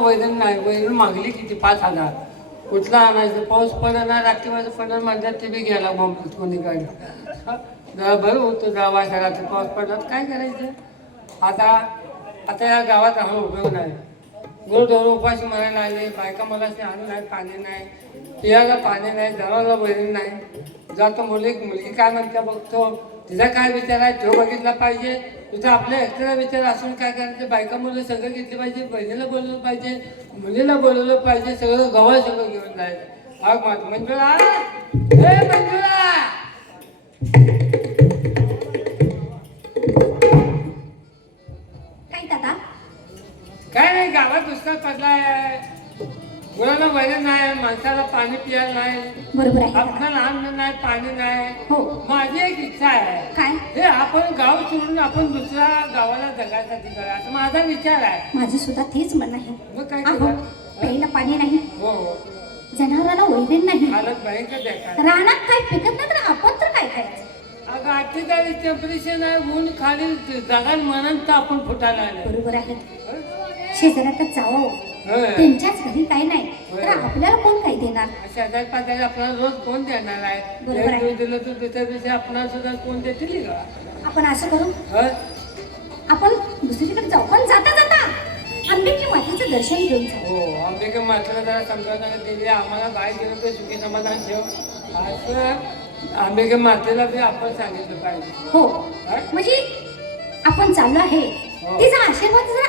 वैरण नाही, वैरण मागली किती 5,000. कुठला आणायचं, पाऊस पडणार रात्रीमध्ये पडणार म्हणतात ते बी घ्यायला मुंबईत कोणी गाडी. जरा बरं होतं गावात रात्री पाऊस पडला काय करायचं. आता आता या गावात राहून उपयोग नाही. गोरढोर उपाशी म्हणायला लागले, बायका मला अन्न नाही, पाणी नाही, पियाला पाणी नाही, जनावरला वैरण नाही. जातो मुलगी काय म्हणते बघतो, तिचा काय विचार आहे तो बघितला पाहिजे. तुझा आपल्या एकट्याला विचार असून काय करायचं. बायका मुलं सगळं घेतलं पाहिजे, बहिणीला बोलवलं पाहिजे, मुलीला बोलवलं पाहिजे, सगळं गव्हा सगळं घेऊन जायचं. हा मात मंजुळा, हे मंजुळा, काय दादा? काय नाही, गावात दुष्काळ पडलाय, मुलाला वैरण नाही, माणसाला पाणी पियाला नाही, बरोबर आहे दादा. आपल्याला अन्न नाही, पाणी नाही. हो. माझी एक इच्छा आहे, काय? हे आपण गाव सोडून आपण दुसऱ्या गावाला जगायसाठी करा, असं माझा विचार आहे. माझं सुद्धा तेच म्हणणं आहे. मग काय अहो, केलं? प्यायला पाणी नाही, हो, जनावराला वैरण नाही, हालत भयंकर देखा. रानात काय पिकत नाही, तर आपण तर काय खायचं? अगं 48 टेम्परेचर आहे, ऊन खाली जगान म्हणून तर आपण फुटायला आले. बरोबर आहे. शेजाऱ्यात जावं, होय. त्यांच्याच घरी काय नाही होय. तर आपल्याला कोण काही देणार? शेजार पाजारी आपल्याला रोज कोण देणार आहे. बरोबर आहे. एक दिवस दिलं तर दुसऱ्या दिवशी आपल्याला सुद्धा कोण देतील का. आपण असं करू, हं? आपण दुसरीकडे जाऊ, पण जाता जाता अंबिके मातेचं दर्शन घेऊन जाऊ. हो, आंबेकर मात्र जरा समजावून दिली आम्हाला, काय केलं तर सुखी समाधान ठेव असं आंबेकर मातेला बी आपण सांगितलं पाहिजे. हो, काय? म्हणजे आपण चाललो आहे, हो. तिचा आशीर्वाद जरा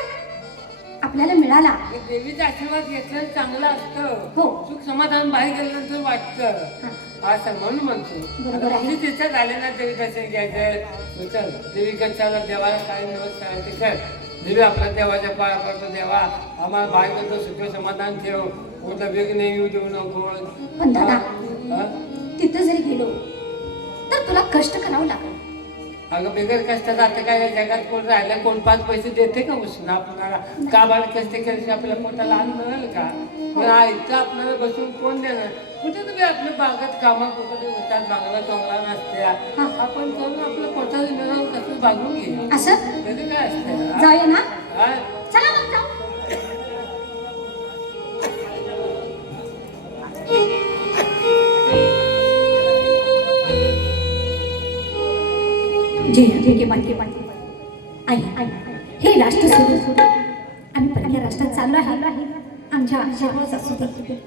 आपल्याला मिळाला. देवीचा आशीर्वाद घेतलं चांगलं असतं. हो. सुख समाधान बाहेर गेल्यानंतर वाटतं. हा. असं म्हणून म्हणतो. बरोबर आहे. तुझी तिथं झाले ना देवी दर्शन घ्यायचं, चल देवी कशाला देवाला काय नमस्कार ते कर. देवी आपल्या देवाच्या पाया पडतो, देवा आम्हाला बाहेर गेलो सुख समाधान ठेव, कुठला वेग नाही येऊ देऊ नको. पण दादा, हा? तिथं जरी गेलो तर तुला कष्ट करावं लागेल. अगं बिगर कष्टाचं आता काय जगात कोण राहिलं, कोण 5 पैसे देते का बसून आपल्याला. का बाळ कष्ट केल्याशिवाय आपल्या पोटाला अन्न मिळेल का. पण इथं आपल्याला बसून कोण देणार. कुठे तुम्ही आपल्या बागात कामा कुठे उठतात, बागाला चोंगला नसत्या, आपण करून आपल्या पोटाला मिळवून कसं बागून घे. असं त्याचं काय असतं. जाऊया ना, हा? चला मग जाऊ. जय माते आई आई, हे राष्ट्र सोडून आम्ही पहिल्या राष्ट्रात चाललो आहे. आमच्या आशीर्वाद असू दे.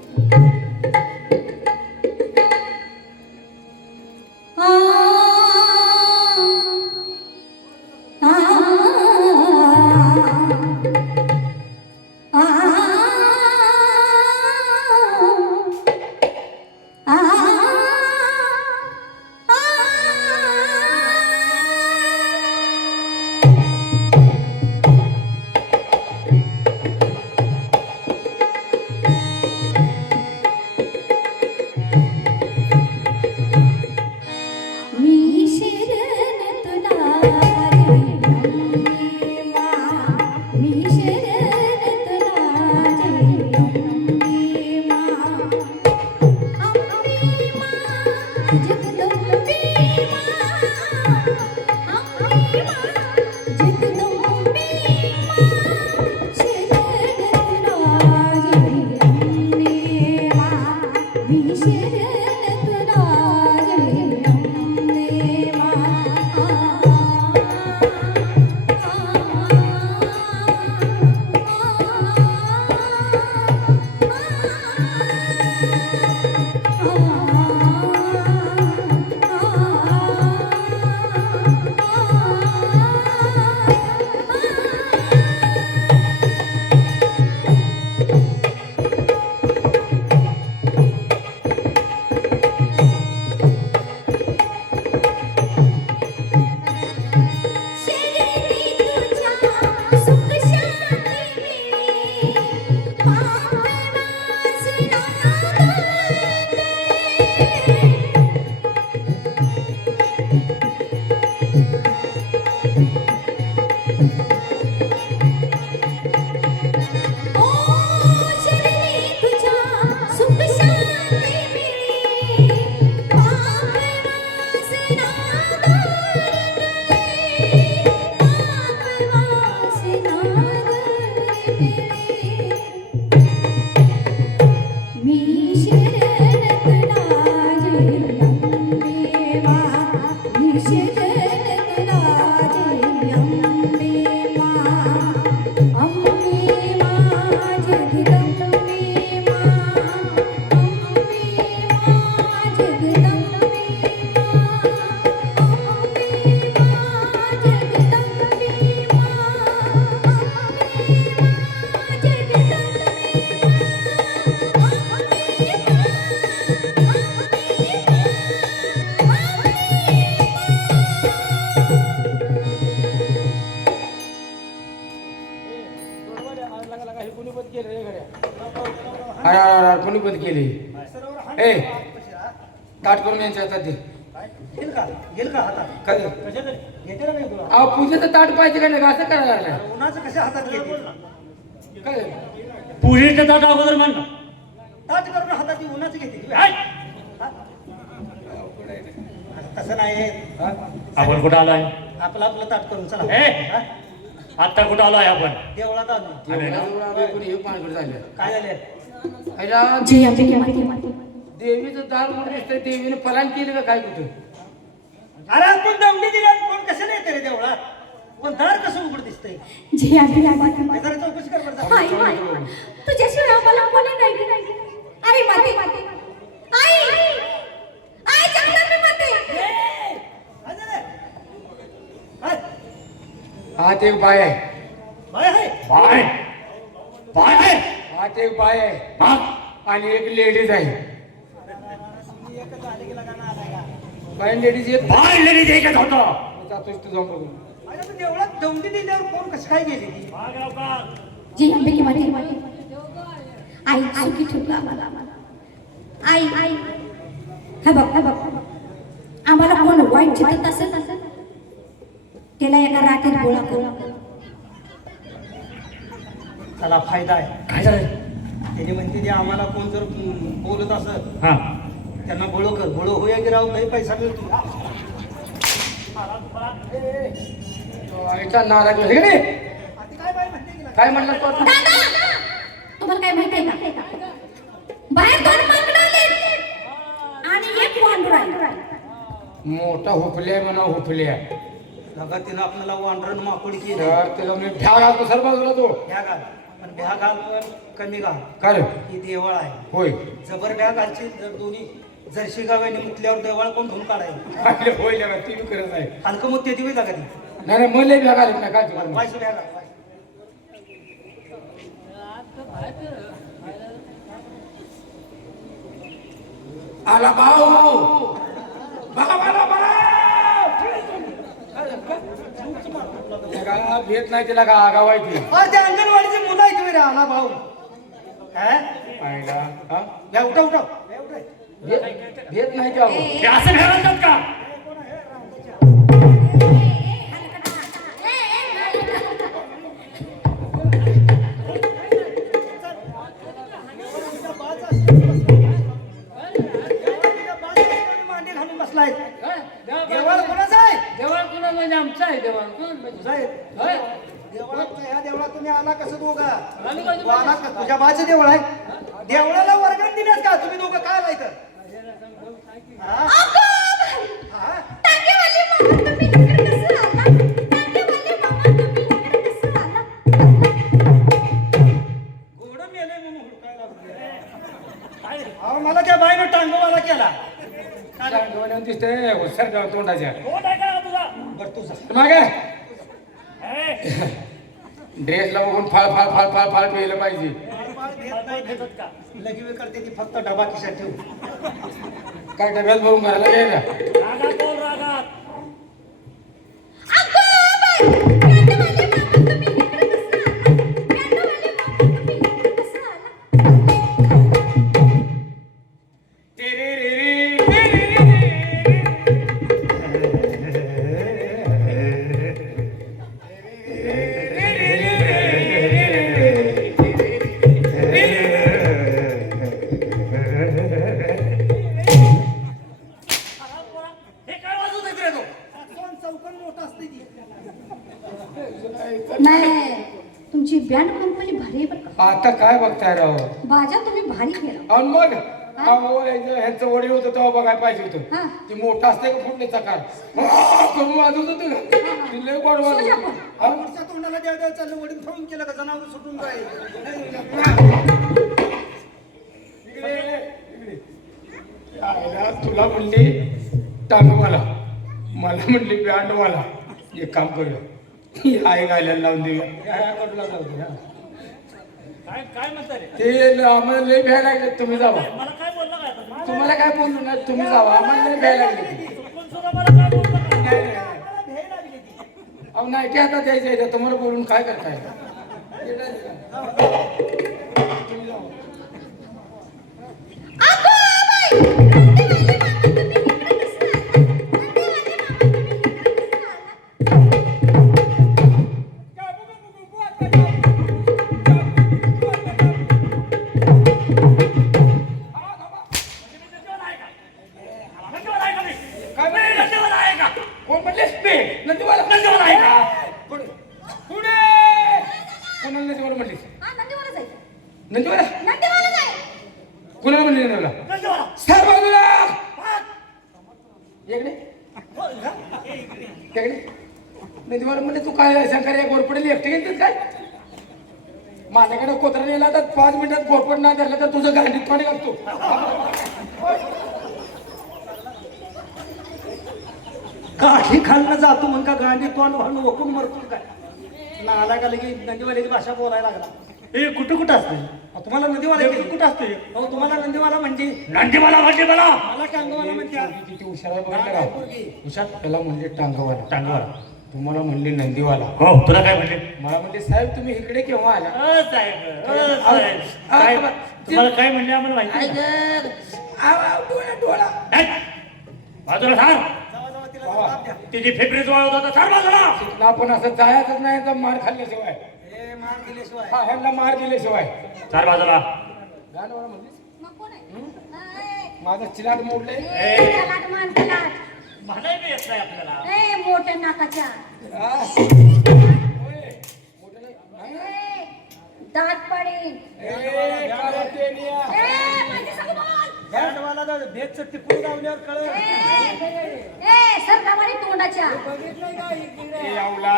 अरे अरे अरे कोणी बंद केली ए ताट करून यांच्या हातात दे येईल का हातात काय घेते ना नाही तुला अहो पूजेचं ताट पाहिजे का नाही का असं करायला लागलाय? उन्हाचं कशा हातात घेते काय पूजेचं ताट अगोदर म्हण ताट करून हातात ती उन्हाचं घेते हा? तसं नाही हा? आपण कुठं आलोय आपलं आपलं ताट करून चला ए! हा? आता कुठं आलोय आपण देवळात आलो आलोय ना? देवळाजवळ आलोय, कोणी हे पाणीकडे झालं काय झाले अहिला जय अंबिके माते देवीचं दार म्हणून दिसतंय देवीने पलान केली का काय कुठं अरे आपण दमडी दिल्यात कोण कशाला येते रे देवळात पण दार कसं उघड दिसतंय जय अंबिके माते हे जरा चौकशी कर बरं जा. आई आई तुझ्याशिवाय आम्हाला कोणी नाही आई माते आई आई जगदंबे माते काय झालं? काय? हात एक बाय आहे बाय आहे बाय बाय आहे. हात एक बाय आहे हा? आणि एक लेडीज आहे मी एकच आले गेला गाणं आलाय का बाय लेडीज एक बाय लेडीज एकच होतो जातोस तू जाऊन बघून अरे पण देवळात दमडी दिल्यावर कोण कसं काय गेली ती जय अंबिके माते आई सुखी ठेवलं आम्हाला आई आई हे बघ आम्हाला कोण वाईट चिंतत असेल त्याला एका राखेत गोळा करू त्याला फायदा आहे काय झालं त्याने म्हणते ते आम्हाला कोण जर बोलत असत हा त्यांना बळो कर बळो होया की राहू नाही पैसा मिळतो आईचा नाराज हे रे आधी काय बाई म्हणते की नाही? काय म्हणलं तू आता? तुम्हाला काय माहिती आहे का बाहेर दोन माकडं आले आणि एक वांडूर आहे मोठा हुपल्या म्हणा हुपल्या लगा तिनं आपल्याला वांडरण माकुड केली तर त्याला मी भ्या घालतो सर बाजूला तो भ्या घाल पण भ्या घाल पण कमी घाल काय रे? ही देवळ आहे होय जबर भ्या घालची जर दोन्ही जर्शी गाव्याने मुतल्यावर देवळ कोण धुवून काढायचं अरे होय लगा ती बी करत आहे हलकं मग ते दिवे लागा ती नाही नाही मला भ्या घालत नाही काय तुला वायसू भ्या घाल वाय. आला भाऊ लगा भेट नाही तिला का आगावायची अरे त्या अंगणवाडीची मुलं आहे तुम्ही आला भाऊ काय आईला हा? या उठा उठा या, उठा. भेट नाही का हे असं भेटतात का मांडी घालून बसलाय देवळ कोणाचं आहे देवाळ कुणा म्हणजे आमचं आहे देवाळ कुणाचं म्हणजे? तुझं आहे होय? देवळात ह्या देवळात तुम्ही आला कसं दोघं आम्ही कसं तू आलास का तुझ्या बाचं देवळ आहे देवळाला वर्गण दिल्यास का तुम्ही दोघं काय आलाय तर हा? हा? घोडं मेलंय म्हणून हुडकायला लागले. अहो मला त्या बाईनं टांगोवाला केला डोळ्यावर दिसतंय हुशार तोंडाच्या बरं तुझा मागे ड्रेसला बघून फाळ फाळ फाळ फाळ फाळ प्यायला पाहिजे लगी वेळ करते ती फक्त डबा खिशात ठेवू काय डब्यात भरून घराला घ्यायला चौकन मोठा असते ती नाही तुमची बँड कंपनी भारी आहे बरं का. आता काय बघताय राव बाजा तुम्ही भारी केला आणि मग ह्यांचं वडील होतं तेव्हा बघायला पाहिजे हा. होतं ते मोठं असते का फुटण्याचा कार करून वाजवत होतं का ते लय गोड वाजवत सोजा होतं. हा? पुढच्या तोंडाला द्या द्या चाललं वडील फोन केलं का जनावर सुटून जाईल इकडे, इकडे. आईला तुला म्हणली टांग मला म्हणली बँड मला एक काम करूया आई गायला लावून देऊया ह्या बाजूला जाऊ दे, हा. काय म्हणता रे ते आम्हाला लय भ्यायला लागले तुम्ही जावा मला काय बोलला काय तुम्हाला काय बोललो ना तुम्ही जावा आम्हाला लय भ्यायला लागले चुकून सुद्धा मला काय बोलला का नाही, नाही. आपल्याला भ्याय लागली ती. अहो नाही ते आता द्यायचं आहे तुम्हाला बोलून काय करताय नंदीवाला नंदीवाला नाही. कुणाला म्हणले नंदीवाला नंदीवाला. सर बाजूला हा. इकडे हो, हा. इकडे नंदीवाला म्हणजे तू काय शंकर या गोरपडीला एकटे गेलतेस काय माझ्याकडे कोत्रा नेला तर 5 मिनिटात गोरपड नाही धरला तर तुझं गांडीत पाणी लागतो काठी खालनं जातो म्हणून का गांडी तोंड भांडून ओकून मरतो काय नाला का लगे नदीवाल्याची भाषा बोलायला लागला हे कुठं असते तुम्हाला नदीवाला कुठं असते हो तुम्हाला नंदीवाला म्हणजे नंदीवाला म्हणजे मला मला टांगवाला म्हणते किती हुशार आहे बघा जरा. पोरगी. हुशार त्याला म्हणले टांगवाला टांगवाला. तुम्हाला म्हणले नंदीवाला हो तुला काय म्हणले मला म्हणले साहेब तुम्ही इकडे केव्हा आला साहेब तुम्हाला काय म्हणले आम्हाला माहिती नाही. डोळा बाजूला सांग जावा जावा तिला जबाब द्या. तिची फेफरी जवळ होता चार बाजूला शिकला पण असं जायचंच नाही तर मार खाल्ल्याशिवाय हे मार दिल्याशिवाय हा ह्यांना मार दिल्याशिवाय चार बाजूला गाणं म्हणलीस? मग कोण आहे? माझं चिलाट मोडले ए, तलाट मान तलाट. म्हणाय बी येत नाही आपल्याला ए, मोठ्या नाकाच्या. ए, दात पाडीन. ए, म्हणजे सगळं बोल. गांडवाला जर भेदचं टिपून लावल्यावर कळलं ए, सरकावारी तोंडाच्या.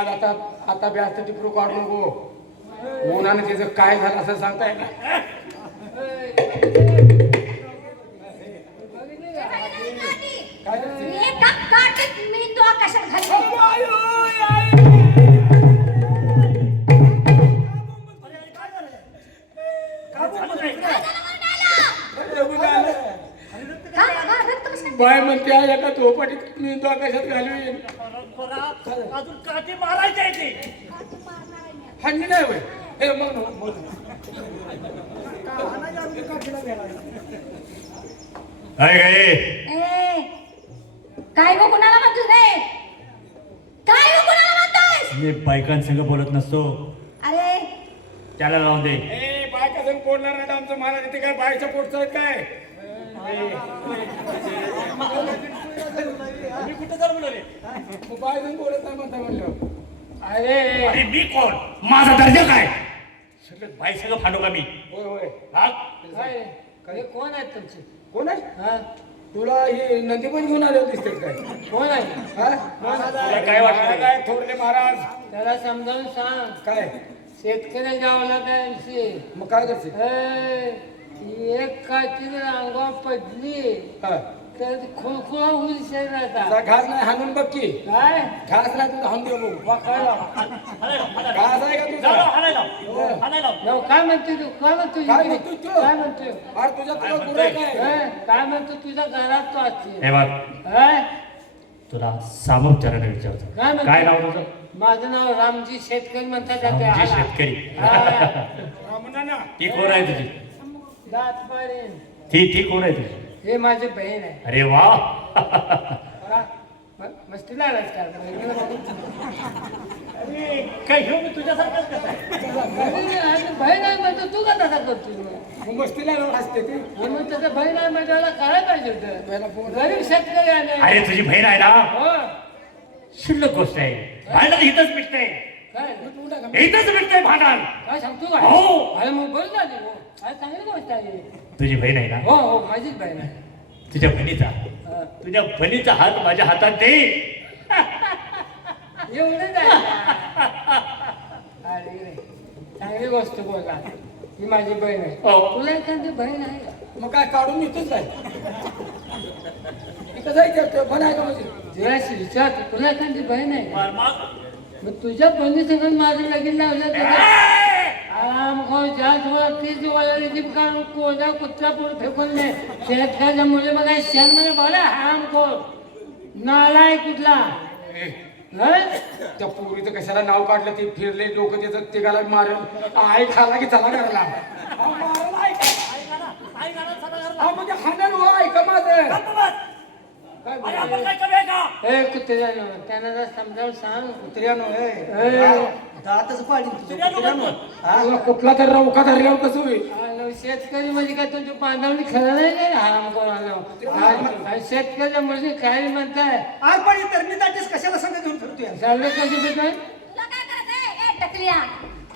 आता आता ब्यास्त टिपरू काढू नको उन्हानं त्याचं काय झालं असं सांगताय ना काय करते? एका काठीत मेंदू आकाशात घालते. का? का? रक्त कसं काय? बाय म्हणते आहे एका झोपाटीत मी तो आकाशात घालवीन अजून काठी मारायची आहे ती काठी मारणार आहे मी. हंडी नाही होय हे मग ना, बोल. काय काय ए, काय गो कुणाला म्हणतोस रे? काय गो कुणाला म्हणतोस? मी बायकांसंग बोलत नसतो अरे, त्याला लावून दे ए बाय कसं बोलणार नाही आमचं मला तिथे काय बायच्या पोटचं आहे काय मी कुठे जर बोलले मग बाय जण बोलत नाही म्हणता म्हणलं अरे अरे मी कोण माझा दर्जा काय सगळं बाई सगळं फाडू का मी होय होय हा? काय हे कोण आहेत तुमचे कोण आहे हा तुला हे नंदी पण घेऊन आले दिसते काय कोण आहे हा? तुला काय वाटलं? महाराज आहे, थोरले महाराज त्याला समजावून सांग काय शेतकरी गावला काय मग काय करते एक काठी जर अंगावर पडली हा. तर खुळखुळा होईल शरीराचा तुझा घास नाही हाणून बघ की काय घास नाही तुझा हाणून दे बघू हाणायला, घास आहे का जाऊ, तुझा हाणायला, हाणायला. जाऊ, काय म्हणते तू काय म्हणतो काय इकडे? म्हणतोय तू? काय म्हणतोय अरे तुझा तुला गुन्हा काय काय म्हणतो तुझ्या घरात तो असते हे बघ काय तुला सामोपचाराने विचारतो काय म्हणतो? काय नाव तुझं माझं नाव रामजी शेतकरी म्हणतात त्या रामजी हाला. शेतकरी. हा. म्हणा ती कोण आहे तुझी दात पाडेन ती कोण आहे तुझी हे माझी बहीण आहे अरे वा हा. मस्तीला आलास का अरे काय घेऊ मी तुझ्यासारखंच कसं आहे बहीण आहे म्हणतो तू का तसा करतो मग मस्तीला असते ती मग त्याचं बहीण आहे म्हणजे त्याला काय पाहिजे होतं गरीब शेतकरी आले अरे तुझी बहीण आहे ना हो शुल्लक गोष्ट आहे भांडण इथंच मिटतंय काय इथंच मिटतंय भांडण काय सांगतो का हो. अरे मग बोल झाली हो अरे चांगली गोष्ट आहे तुझी बहीण आहे ना हो हो माझीच बहीण आहे तुझ्या बहिणीचा हा. तुझ्या बहिणीचा हात माझ्या हातात दे एवढंच आहे अरे चांगली गोष्ट बोला ही माझी बहीण आहे हो. तुला एखादी बहीण आहे का? मग काय काढून येतोच काय कसं जायचं पण आहे का म्हणजे तुला विचार तुला एखादी बहीण आहे का? मग मग तुझ्या बहिणी सगळं माझं लगीन लावलं तर आराम खाऊ जास्त वेळा तीच वयाला जीप काढून कोजा कुत्रा पोट फेकून नाही शेतकऱ्याच्या मुली मग शेण मध्ये बोला आराम खोल नालाय कुठला हं? त्या पोरीचं कशाला नाव काढलं ते फिरले लोक त्याचं तिघाला मारल आई खाला की चला करायला म्हणजे हाणन हो ऐका माझं काय बोलतोय? ए कुत्र्यानो त्यांना जर समजावून सांग कुत्र्यानो ए. दातच पाडीन तुझं कुत्र्यानो तुला कुठला तर रवका धरल्यावर कसं होईल आलो, शेतकरी म्हणजे काय तुमची बांधवणी खरं नाही काय आराम करून आलो शेतकऱ्याच्या मुली काय म्हणताय आज पण तर मी दाटीस कशाला संग घेऊन फिरतोय चाललं कशी भेटाय तुला काय करायचंय? ए, टकल्या.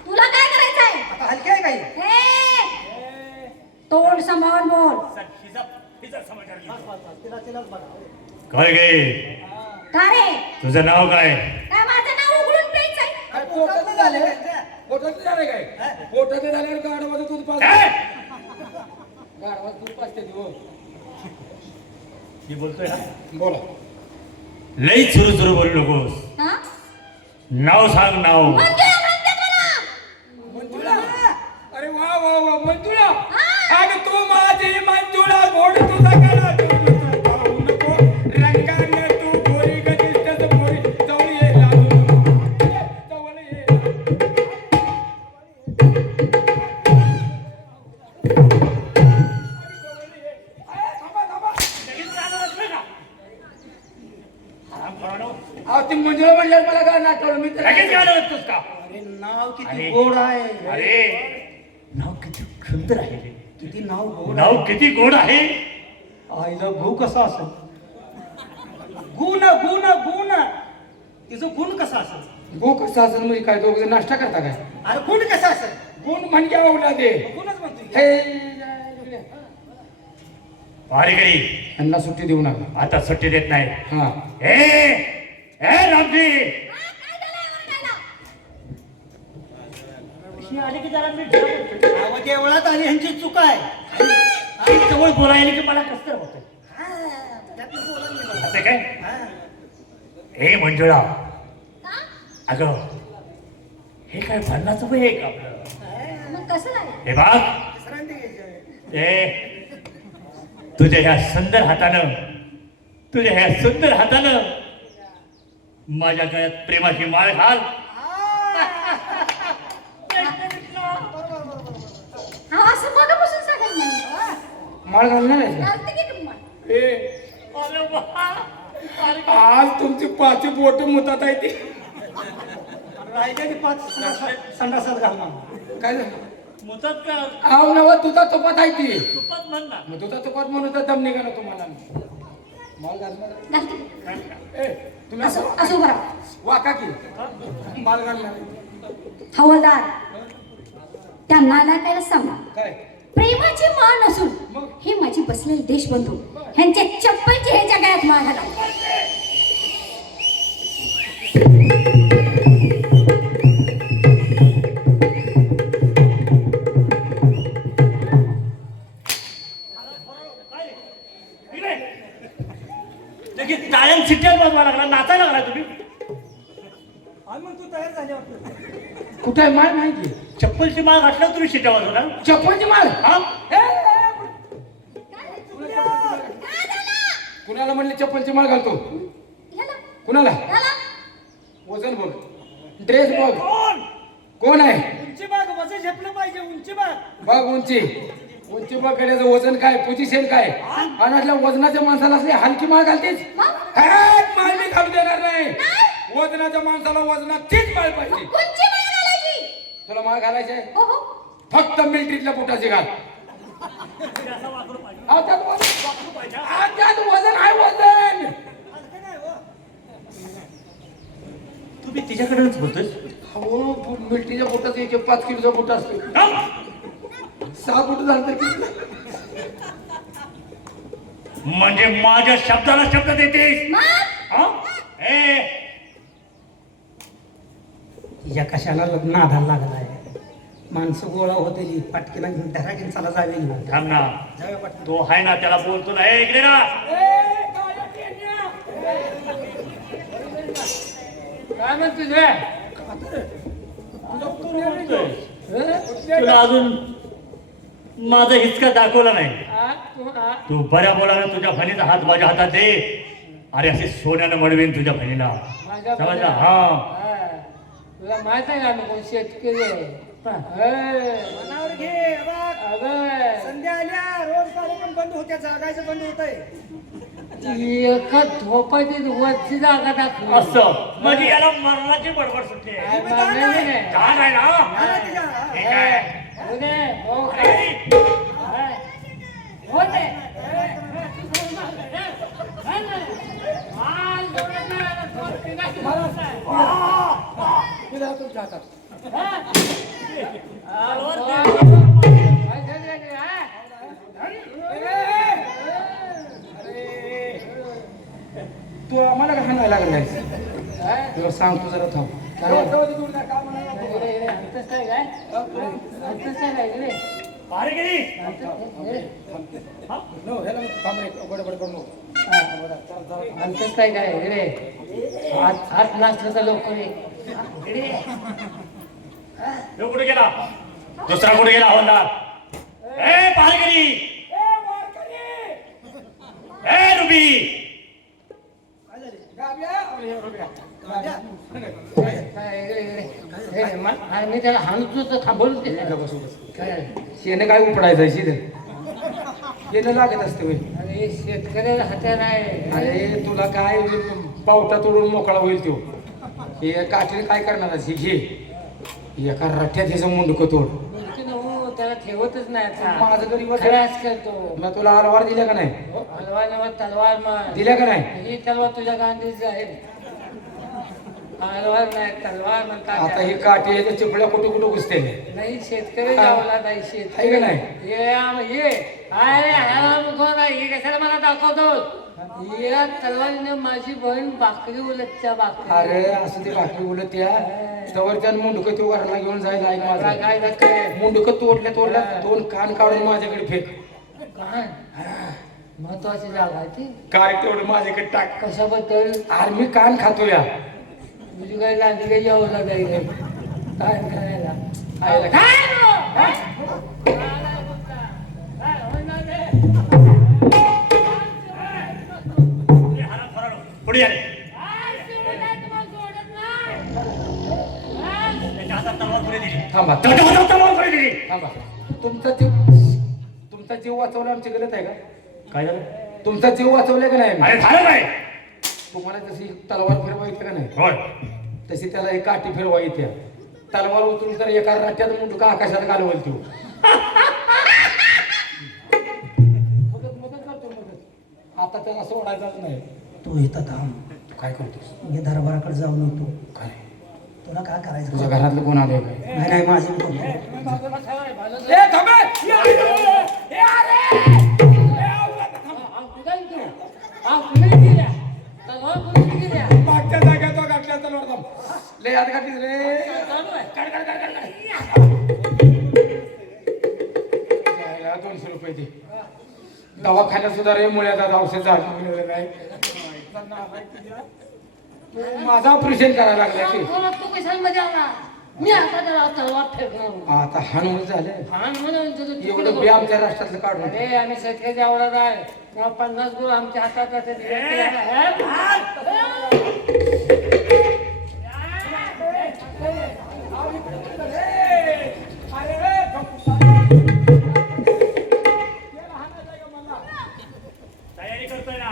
तुला काय करायचंय? आता हलके आहे काही ए, तोंड सांभाळून बोल. काय गे का रे? तुझं नाव काय? काय माझं नाव उघडून प्यायचंय? काय पोटाचं झाले पोटाचं झाले काय पोटाचं झाल्यावर गाडवाचं दूध पाजते गाडवाचं दूध पाजते तू मी बोलतोय हा बोला लई सुरू सुरू बोलू नकोस. हा? नाव सांग नाव. मंजुळा म्हणते मला. मंजुळा अरे वा वा वा मंजुळा अगं तू माझी मंजुळा गोड तुझा गळा पाहू नको रंगाने तू गोरी गदिष्ट गोरी जवळ ये लागू जवळ ये अहो ती मंजुळा म्हणल्यावर मला काय नाटवलं मी तर लगेच गाणं वाजतोस का? अरे नाव किती अरे. गोड आहे. अरे नाव किती सुंदर आहे रे. किती नाव गोड नाव किती गोड आहे. आईला भाऊ कसा असेल गुण गुण गुण तिचं गुण कसा असेल. गो कसं असेल म्हणजे काय दोघ नाश्ता करता काय अरे गुण कसा असेल. गुण म्हणजे आवडला दे गुणच म्हणतो. हे पारेकरी यांना सुट्टी देऊ नका आता सुट्टी देत नाही. हा ए रामजी आले की जरा मी अहो, देवळात आली ह्यांची चूक आहे. जवळ बोलायला की मला कसं होत असं काय. हे मंजुळा का? अगं हे काय भन्नाचं वय आहे का आपलं. मग कसं आहे? हे बाग ते तुझ्या ह्या सुंदर हातानं माझ्या गळ्यात प्रेमाची माळ घाल. हा असं मगापासून सांगत नाही. माळ घालणार आहे का? घालते की तुम्हाला. ए, आज तुमची पाची बोट मुतात आहे ती राहिल्या की 5 संडासात घालणार. काय झालं? मुतात का आव नवा तुझा तुपात आहे ती तुपात म्हण ना. मग तुझा तुपात म्हणून तर दम निघाला तुम्हाला माळ घालणार आहे? घालते. ए तुम्ही असं असं असं बरा. वाका की माळ घालणार आहे. हवालदार त्यांना ऐकायला सांगा. काय प्रेमाची मान असून हे माझे बसलेले देशबंधू ह्यांच्या चप्पलची ह्याच्या गळ्यात माळ घाला. लगेच टाळ्यान शिट्ट्यात वाजवा लागला नाचायला लागला तुम्ही. आणि मग तू तयार झाली वाटतं. कुठे आहे माळ माहिती चप्पलची माळ घातल्यावर तुम्ही शिट्ट्या वाजवणार. चप्पलची माळ हा कुणाला म्हणले चप्पलची माळ घालतो घाला. कुणाला घाला. वजन बघ ड्रेस बघ कोण आहे उंची बाग वजन झेपलं पाहिजे. उंची बाग बघ उंची उंची बघ गड्याचं वजन काय पोझिशन काय आणि असल्या वजनाच्या माणसाला असली हलकी माळ घालतेस हेच माळ मी घालू देणार नाही वजनाच्या माणसाला वजनात तीच माळ पाहिजे मग कोणची माळ घालायची? तुला माळ घालायची आहे हो हो. फक्त मिलिटरीतल्या बुटाची घाल त्यात वजन आहे वजन तुम्ही तिच्याकडेच बोलतोय. हो मिलिटरीच्या बुटाचं 5 किलोचा बुट असतो 6 बुट झालं तर किती म्हणजे माझ्या शब्दाला शब्द देतेस. मग हा? ए या कशाला नादाला लागलाय. माणसं गोळा होते पाटकीला घेऊन धरा घेऊन चला जावे थांब ना. जाऊया पाटकी. तो आहे ना त्याला बोलतो ना. ए, इकडे ना. काय म्हणतो तुझे तुला अजून माझा हिचका दाखवला नाही. तू बऱ्या बोलानं तुझ्या बहिणीचा हात माझ्या हातात दे. अरे असे सोन्यानं मडवेन तुझ्या बहिणीला समजला. हा तुला माहित आहे का मी कोण शेतकरी आहे मनावर घे. बघ, अगं संध्या आल्या रोज कार्यक्रम बंद होत्या. जागायचं बंद होतंय. एका झोपाची वरची जागा दाखव असं म्हणजे याला मरणाची बडबड सुटली आहे. का नाही ना. आला तिच्या. हे काय तुमच्या हातात लागला तुला सांगतो जरा थांब काय वाटतं? अंतच काय काय अंतच काय काय रे पारगिरी अंतच काय काय रे हात नाचलं तर लवकर ये. तो कुठे गेला दुसरा कुठे गेला हवलदार ए पारगिरी ए रुबी मी त्याला हाणतो तर थांबवलं ते काय शेण काय उपडायचं शिदे येणं लागत असते होय. अरे शेतकऱ्याला हत्यार आहे. अरे तुला काय पावटा तोडून मोकळा होईल तो हे काठीने काय करणार असे घे एका रठ्यात ह्याचं मुंडकं तोड त्याला ठेवतच नाही आता. माझं गरीब खराच करतो. मग तुला अलवार दिल्या का नाही हलवा नवा तलवार मार दिल्या का नाही ही तलवार तुझ्या गांधीची आहे. हलवार नाही तलवार म्हणतात आता ही काठी ह्याच्या चिपळ्या कुठे कुठे घुसते नाही शेतकरी जावला नाही आहे शेतकरी का नाही? ये अरे हराम कोण आहे हे कशाला मला दाखवतो या तलवारीने माझी बहीण बाकरी उलटच्या बाकरी अरे असं ते बाकी बोलत त्या तवरच्या मुंडकं तो घराला घेऊन जायला ऐक माझं काय काय मुंडकं तोडल्या दोन कान काढून माझ्याकडे फेक काय महत्वाची जागा आहे ती काय तेवढं माझ्याकडे टाक कशाबद्दल अरे मी कान खातो या तुझी काही लादी काही यावं जाईल काय करायला आयला काय? पुढे या त्याच्या हातात तलवार पुढे दिली थांबा त्याच्या हातात तलवार पुढे दिली थांबा तुमचा जीव वाचवला आमची गलत आहे का काय झालं तुमचा जीव वाचवलाय का नाही अरे झालं काय तुम्हाला जशी तलवार फिरवा येते का नाही होय तशी त्याला एक काठी फिरवा येते तलवार उतरून तर एका राट्यात मुंडका आकाशात घालवल तू मदत करतो मदत आता त्याला सोडायचाच नाही तू इथं थांब तू काय करतोस मी दरबाराकडे जाऊन येतो काय तुला काय करायचं तुझ्या घरातलं कोण आलंय काय नाही नाही माझे बोल मागच्या जाग्यात तो गाठल्या तलवार थांब लय हात गाठलीस रे जायला 200 रुपये दे दवाखान्यात सुद्धा रे मुळ्याचा औषध झालं मिळालं नाही तू माझं ऑपरेशन करायला लागलाय की तू कशाला मजा आला मी आता त्याला तलवार फेकणार आता हानून झालं हाण म्हणून तुझं एवढं चुकलं. बी आमच्या राष्ट्रातलं काढून अरे आम्ही शेतकरी आवडत आहे तेव्हा 50 गुरु आमच्या हातात असते तयारी करतोय ना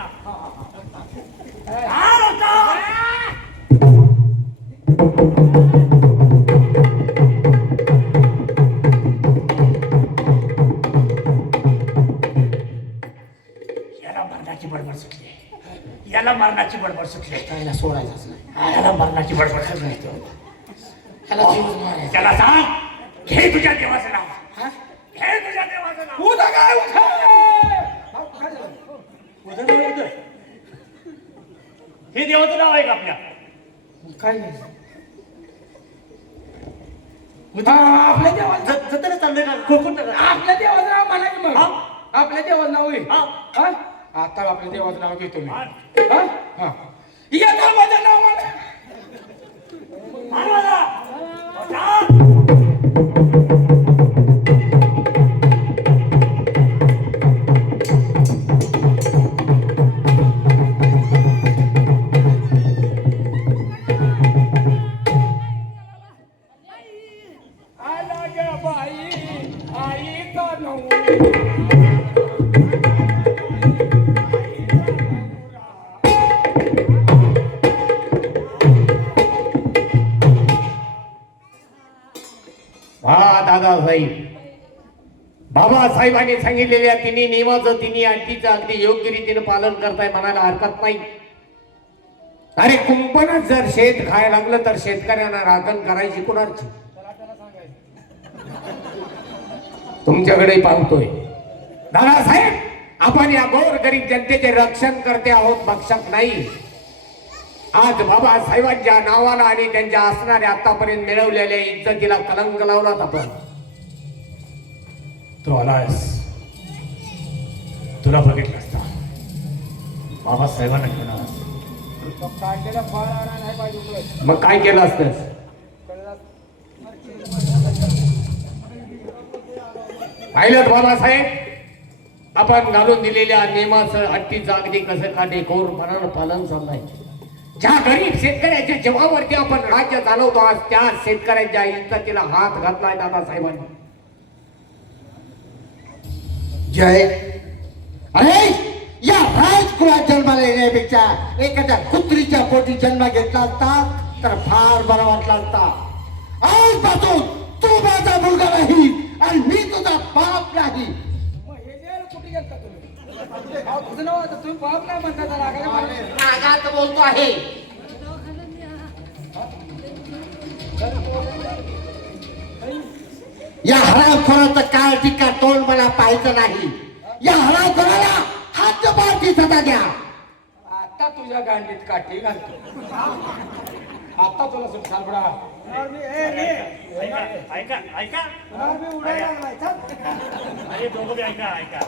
याला मरणाची बडबड सुटली याला मरणाची बडबड सुटली त्याला सोडायचंच नाही याला मरणाची बडबड सुटली त्याला जीवच मारायचा. त्याला सांग घे तुझ्या देवाचं नाव घे तुझ्या देवाचं नाव उठा काय उठा हे देवाचं नाव आहे का आपल्या काय नाही आपल्या देवाला जत्रा चाललंय का कोकण आपल्या देवाचं नाव म्हणा की मग हा? आपल्या देवाचं नाव होईल हा. हा? आता आपल्या देवाचं नाव घेतो मी हा. हा? हा. या देवाचं नाव म्हणा. आला ग बाई आईचा नऊ हा दादासाहेब बाबासाहेबांनी सांगितलेल्या तिन्ही नियमाचं तिन्ही अटीचं अगदी योग्य रीतीने पालन करताय म्हणायला हरकत नाही. अरे कुंपणच जर शेत खायला लागलं तर शेतकऱ्यांना राखण करायची कुणाची तुमच्याकडे पाहतोय दादासाहेब आपण या गोर गरीब जनतेचे रक्षण करते आहोत भक्षक नाही. आज बाबासाहेबांच्या नावाला आणि त्यांच्या असणाऱ्या आतापर्यंत मिळवलेल्या इज्जतीला कलंक लावलात आपण. तू आलास, तुला बघितलं असता बाबासाहेबांना घेऊन आलास. काढलेला फार आणा नाही पाहिजे होतं. मग काय केलं असतंस? पाहिलं बाबासाहेब, आपण घालून दिलेल्या नियमाचं अट्टीचं अगदी कसं काटेकोरपणानं पालन चाललंय. ज्या गरीब शेतकऱ्याच्या जीवावरती आपण राज्य चालवतो, आज त्या शेतकऱ्यांच्या इज्जतीला हात घातलाय दादासाहेबांनी. जय अरे या राजकुळात जन्माला येण्यापेक्षा एखाद्या कुत्रीच्या पोटी जन्म घेतला असता तर फार बरा वाटला असता. आजपासून तू माझा मुलगा नाही आणि मी तुझा बाप नाही. मग हे जे कुठे गेलता तुम्ही? अहो, तुझं नाव आता तुम्ही बाप नाही म्हणता त्याला. रागात बोलतो आहे. या हरामखोराचं काय टिका तोंड मला पाहायचं नाही. या हरामखोराला हातपाठी सदा द्या. आता तुझ्या गांडीत काठी घालतो. आता तुला सुट सापडा. ऐका ऐका, अरे दोघं बी ऐका ऐका.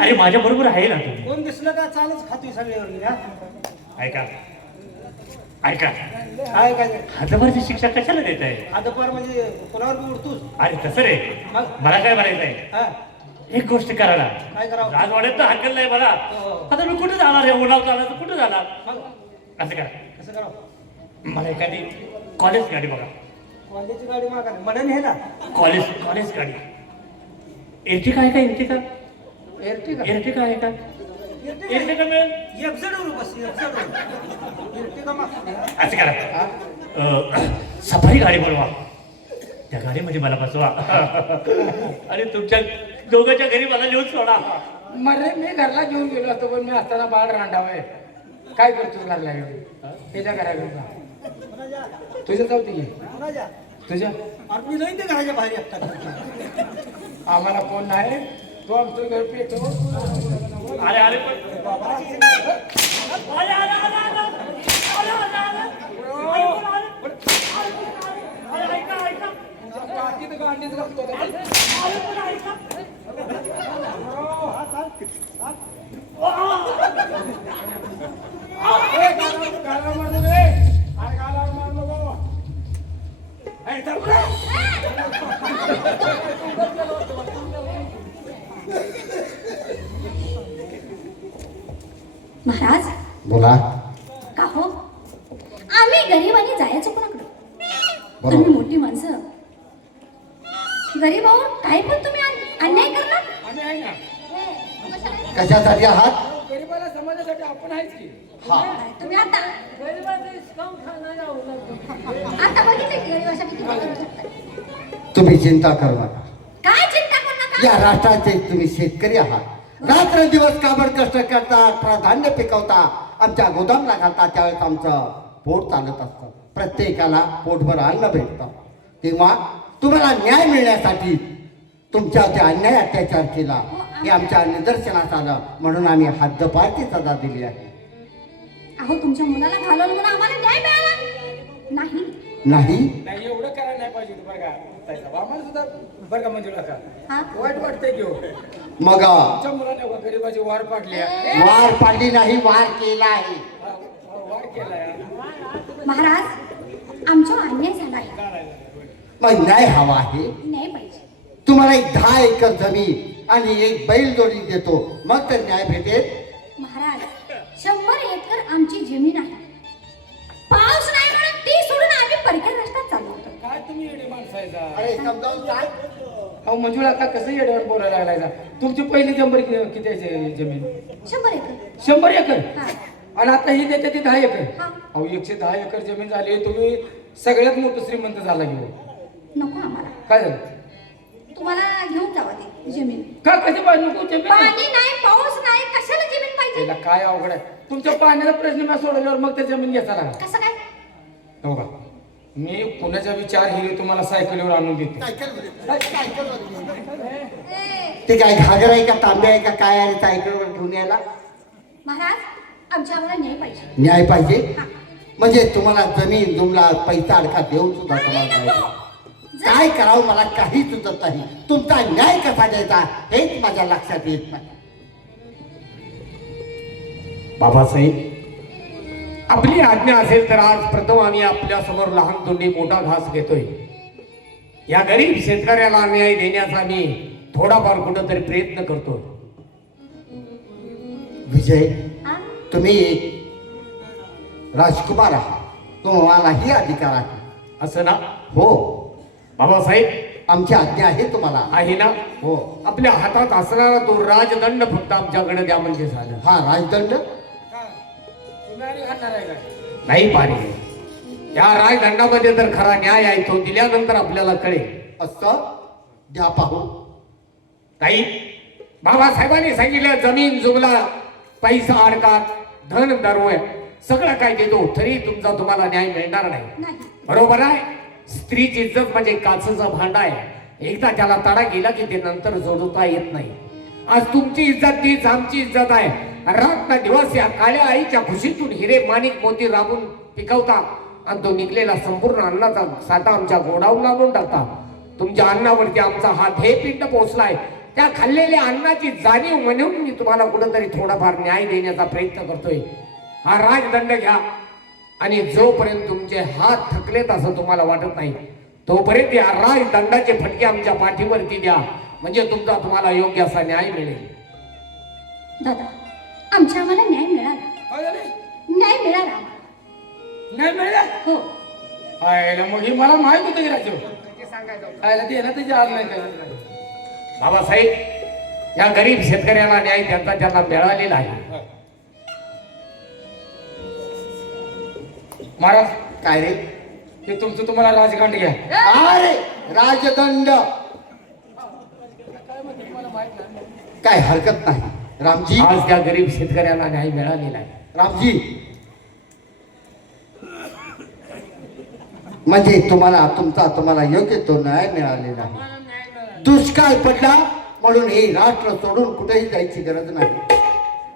अरे माझ्या बरोबर आहे ना तुम्ही. कोण दिसलं का चालच खातोय सगळ्यावर. ऐका ऐका, काय काय हातभरची शिक्षा कशाला देत आहे? आदपार म्हणजे कोणावर बी उडतोस. अरे तसं रे, मला काय म्हणायचंय, हा एक गोष्ट करायला काय करावं? राजवाड्यात तर हाकल नाही मला. आता मी कुठे जाणार आहे? उन्हाव जाणार तर कुठे जाणार? मग असं करा, कसं करावं? मला एखादी कॉलेज गाडी बघा. कॉलेजची गाडी मागा म्हणून हे ना. कॉलेज कॉलेज गाडी. एर्टिका आहे का? एर्टिका एर्टिगा एर्टिका आहे का? एर्टिका मिळेल. एफझेडवर बस एफझेडवर असं करा, सफारी गाडी बनवा, त्या गाडीमध्ये मला बसवा आणि तुमच्या दोघांच्या घरी मला लिहून सोडा. मरे मी घरला घेऊन गेलो असतो, पण मी असताना बाळ रांडावय. काय करतोस घरला घेऊन? त्याच्या घराकडे जा. तुझ्या जाऊ दे तुझ्या. अरे मी जाईन ते घराच्या बाहेर एकटा. आम्हाला कोण नाही. तो आमचं घर पेटो. अरे अरे पण अरे, अरे, अरे, अरे, अरे, अरे, अरे, ऐका, ऐका. काकीत गांडीत घालतो. अरे, पण ऐका. गाला मारू रे. अरे गाला मारू नको. ए, थांब रे. महाराज बोला. का हो, आम्ही गरिबांनी जायचं कोणाकडं? बरोबर. तुम्ही मोठी माणसं, गरीबावर काही पण तुम्ही अन्याय करणार. आम्ही आहे ना. कशासाठी आहात? गरीबाला समाजासाठी आपण आहेच की. तुम्ही आता बघितले की गरिबासाठी किती करतात. तुम्ही चिंता करू नका. काय चिंता करू नका. या राष्ट्राचे तुम्ही शेतकरी आहात. रात्र दिवस काबड कष्ट करता, धान्य पिकवता, आमच्या गोदामला घालता. त्यावेळेस आमचं पोट चालत असतं. प्रत्येकाला पोटभर अन्न भेटतं. तेव्हा तुम्हाला न्याय मिळण्यासाठी तुमच्यावरती अन्याय अत्याचार केला हे आमच्या निदर्शनास आलं, म्हणून आम्ही हद्दपारची सजा दिली आहे. अहो, तुमच्या मुलाला घालवलं म्हणून आम्हाला न्याय मिळाला नाही. नाही नाही एवढं करायला नाही पाहिजे होतं बरं का. आम्हाला सुद्धा बरं का मंजुळा का हा? वाईट वाटतंय की हो. मग आमच्या मुलाने बघा गरीबाची वार पाडल्या. वार पाडली नाही, वार केला आहे. वार केलाय. महाराज, आमचा अन्याय झाला आहे. मग न्याय हवा आहे. न्याय पाहिजे. तुम्हाला एक 10 एकर जमीन आणि एक बैल जोडी देतो, मग तर न्याय भेटेल. महाराज, 100 एकर आमची जमीन आहे. पाऊस नाही म्हणून ती सोडून आम्ही परक्या राष्ट्रात चाललो होतो. काय तुम्ही येडे माणसायचा. अरे समजावून सांग. अहो मंजुळा का कसं येड्यावर बोलायला लागलायचा. तुमची पहिली किती आहे जमीन? 100 एकर. 100 एकर. हा. आणि आता ही देते ती 10 एकर. हा. अहो 110 एकर जमीन झाली. तुम्ही सगळ्यात मोठं श्रीमंत झाला घेऊ. नको आम्हाला. काय झालं? तुम्हाला घेऊन जावा ती जमीन. का कशी पाहिजे नको जमीन? पाणी नाही, पाऊस नाही, कशाला जमीन पाहिजे? त्याला काय अवघड आहे. तुमच्या पाण्याचा प्रश्न मी सोडवल्यावर मग त्या जमीन घ्यायचा लागला. कसं काय? हो का. मी पुण्याचा विचार हे तुम्हाला सायकलीवर आणून देतो. ए, ते काय घागर आहे का, तांबे आहे का, काय आहे सायकलवर घेऊन यायला? महाराज, आमच्या आम्हाला न्याय पाहिजे. न्याय पाहिजे हा. म्हणजे तुम्हाला जमीन जुमला पैसा अडका देऊन सुद्धा तुम्हाला न्याय पाहिजे. काय करावं मला काही सुचत नाही. तुमचा न्याय कसा द्यायचा हेच माझ्या लक्षात येत नाही. बाबासाहेब, आपली आज्ञा असेल तर आज प्रथम आम्ही आपल्या समोर लहान तोंडी मोठा घास घेतोय. या गरीब शेतकऱ्याला न्याय देण्याचा आम्ही थोडाफार कुठंतरी प्रयत्न करतोय. विजय, हा? तुम्ही राजकुमार आहात, तुम्हालाही अधिकार आहे. असं ना हो, बाबासाहेब? आमची आज्ञा आहे तुम्हाला. आहे ना? हो. आपल्या हातात असणारा तो राजदंड फक्त आमच्याकडे द्या म्हणजे झालं. हा राजदंड तुम्ही आणि घालणार आहे काय? नाही पारे, या राजदंडामध्ये तर खरा न्याय आहे, तो दिल्यानंतर आपल्याला कळेल. असं द्या पाहू. ताई, बाबासाहेबांनी सांगितलं जमीन जुमला पैसा अडकात धन दारू सगळं काय देतो, तरी तुमचा तुम्हाला न्याय मिळणार नाही. नाही. बरोबर आहे. स्त्रीची इज्जत म्हणजे काचेचं भांड आहे, एकदा त्याला तडा गेला की ते नंतर जोडता येत नाही. आज तुमची इज्जत तीच आमची इज्जत आहे. रात दिवस या काळ्या आईच्या खुशीतून हिरे माणिक मोती राबून पिकवता आणि तो निघलेला संपूर्ण अन्नाचा साठा आमच्या गोडाऊन लावून टाकता. तुमच्या अन्नावरती आमचा हात हे पिंड पोचलाय, त्या खाल्लेल्या अन्नाची जाणीव म्हणून मी तुम्हाला कुठंतरी थोडाफार न्याय देण्याचा प्रयत्न करतोय. हा राजदंड घ्या आणि जोपर्यंत तुमचे हात थकलेत असं तुम्हाला वाटत नाही तोपर्यंत या राजदंडाचे फटके आमच्या पाठीवरती द्या, म्हणजे तुमचा तुम्हाला योग्य असा न्याय मिळेल. दादा, आमच्या आम्हाला न्याय मिळाला. काय झाले? न्याय मिळाला. नाही मिळालं? हो. आयला मग हे मला माहित होतं की राजू आयला ते ना त्याची आज नाही काय. बाबासाहेब, या गरीब शेतकऱ्याला न्याय त्यांना मिळालेला आहे. महाराज, काय रे? हे तुमचं तुम्हाला राजकांड घ्या. अरे राजदंड काय हरकत नाही. रामजी, आज त्या गरीब शेतकऱ्याला न्याय मिळालेला आहे. रामजी, म्हणजे तुम्हाला योग्य तो न्याय मिळालेला आहे. दुष्काळ पडला म्हणून हे राष्ट्र सोडून कुठेही जायची गरज नाही.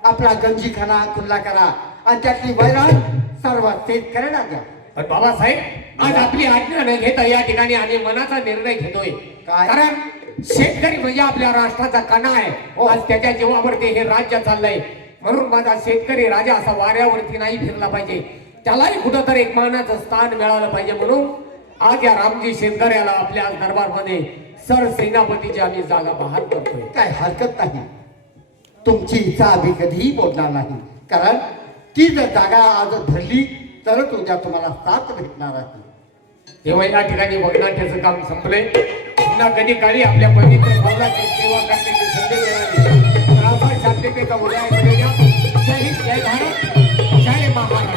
आपला गंजीखाना खुल्ला करा आणि त्यातली वैराण सर्व शेतकऱ्यांना द्या. पण बाबासाहेब, आज आपली आज्ञा न घेता या ठिकाणी आम्ही मनाचा निर्णय घेतोय. काय? कारण शेतकरी म्हणजे आपल्या राष्ट्राचा कणा आहे. आज त्याच्या जीवावरती हे राज्य चाललंय, म्हणून माझा शेतकरी राजा असा वाऱ्यावरती नाही फिरला पाहिजे, त्यालाही कुठंतरी एक मानाचं स्थान मिळालं पाहिजे. म्हणून आज या रामजी शेतकऱ्याला आपल्या दरबारमध्ये सरसेनापतीची आम्ही जागा बहाल करतोय. काय हरकत नाही. तुमची इच्छा आम्ही कधीही बोलणार नाही, कारण ती जर जागा आज धरली तरच उद्या तुम्हाला साथ भेटणार आहे. तेव्हा या ठिकाणी वगनाट्याचं काम संपलंय. पुन्हा कधी काळी आपल्या पवित्र भावनाची सेवा करण्याची संधी मिळाली तर आपण शांततेचा उदय करूया. जय हिंद, जय भारत, जय महाराष्ट्र.